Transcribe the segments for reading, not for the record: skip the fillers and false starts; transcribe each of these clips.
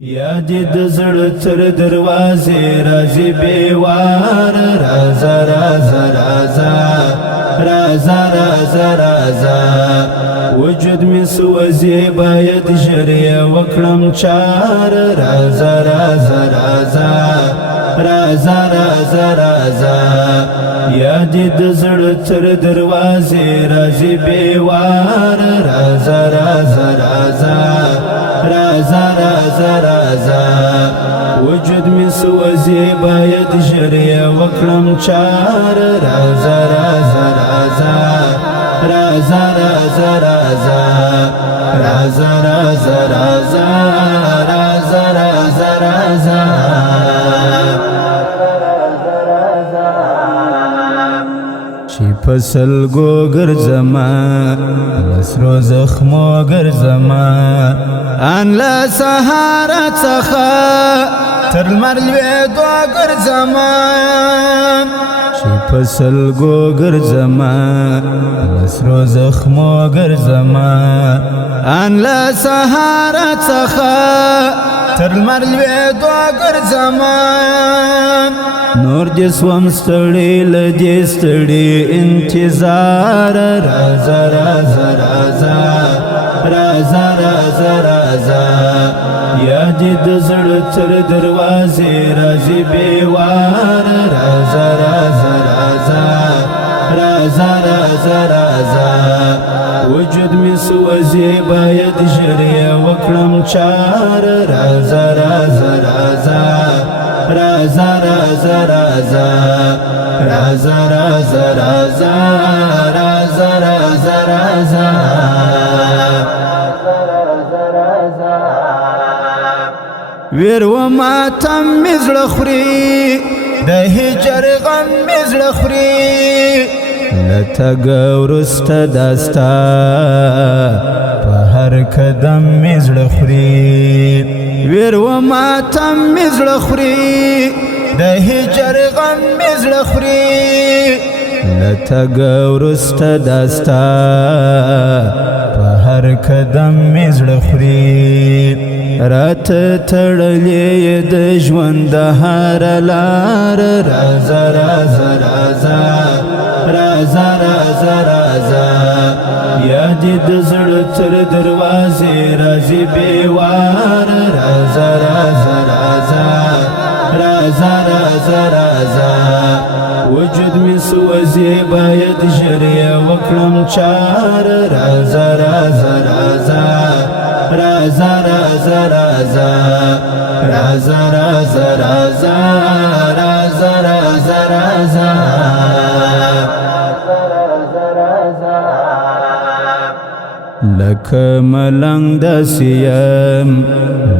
یا دی د زړه تر دروازې راځي بیوار رازا رازا رازا رازا رازا رازا وجود می سوځي باید ژر یې وکړم چار رازا رازا رازا رازا رازا رازا یا دی د زړه تر دروازې راځي بیوار رازا رازا رازا رازا رازا رازا وجود می سوځي باید ژر یې وکړم چار رازا رازا رازا رازا رازا رازا رازا رازا رازا رازا رازا رازا چی پسلگو گرزما لسرو زخمو گرزما ان لا سهارة څخه تر لمر لوېدو ګرځما چې په سلګو ګرځما لسرو زخمو ګرځما ان لا سهارة څخه تر لمر لوېدو ګرځما نور دې سوم ستړی له دې ستړي انتظار رازا رازا رازا رازا رازا رازا یا دی د زړه تر دروازې راځي بیوار رازا رازا رازا رازا رازا رازا وجود می سوځي باید ژر یې وکړم چار رازا رازا رازا رازا رازا رازا رازا رازا رازا رازا رازا رازا ویر و ماتم می زړه خوري د هجر غم می زړه خوري له تګه وروسته دا ستا په هر قدم می زړه خوري ویر و ماتم می زړه خوري د هجر غم می زړه خوري له تګه وروسته دا ستا په هر قدم می زړه خوري رات تړلې د ژوند هر لار رازا رازا رازا رازا رازا رازا یا دې د زړه تر دروازې راځي بیوار رازا رازا رازا رازا رازا رازا وجود می سوځي باید ژر یې وکړم چار رازا رازا رازا رازا رازا رازا رازا رازا رازا رازا رازا رازا لکه ملنګ داسې یم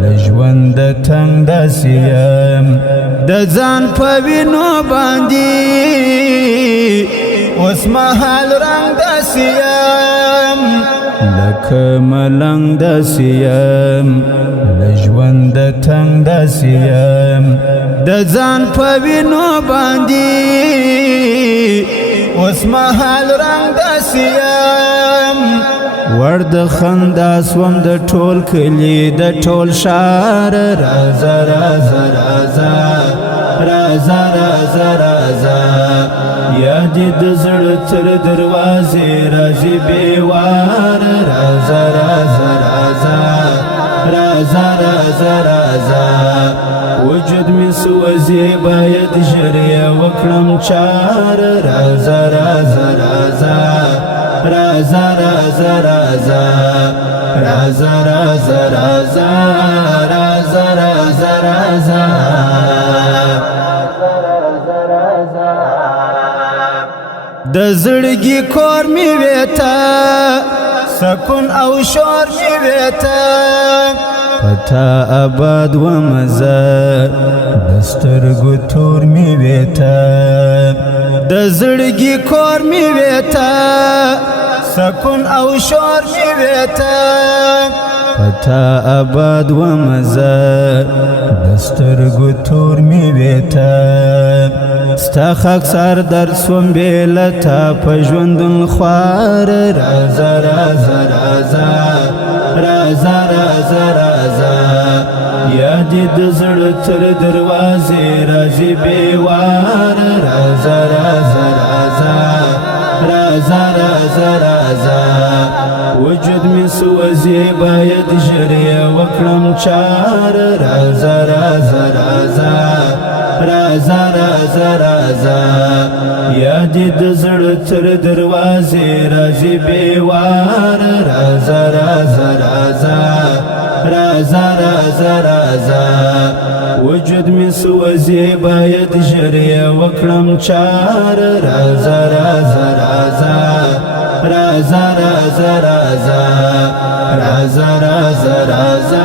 له ژونده تنګ داسې یم د ځان په وینو باندې اوس مهال رنګ داسې یم لکه ملنګ داسې یم له ژونده تنګ داسې یم د ځان په وینو باندې اوس مهال رنګ داسې یم ور د خندا سوم د ټول کلي د ټول ښار رازا رازا رازا رازا رازا رازا یا دې د زړه تر دروازې راځي بیوار رازا رازا رازا رازا رازا رازا وجود می سوځي باید ژر یې وکړم چار رازا رازا رازا رازا رازا رازا رازا رازا رازا رازا رازا رازا د زړګي کور می وېتا سکون او شور می وېتا پتا آباد و مزه دسترګو تور می وېتا د زړګي کور می وېتا سکون او شور می وېتا پتا آباد و مزه دسترګو تور می وېتا ستا خاک سر در سوم بیلتا په ژوندون خوار رازا رازا رازا رازا رازا رازا یادی د زړه تر دروازې راځي بیوار رازا رازا رازا رازا رازا رازا وجود می سوځي باید ژر یې وکړم چار رازا رازا رازا رازا رازا رازا یادی د زړه تر دروازې راځي بیوار رازا رازا رازا رازا رازا رازا وجود می سوځي باید ژر یې وکړم چار رازا رازا رازا رازا رازا رازا رازا رازا رازا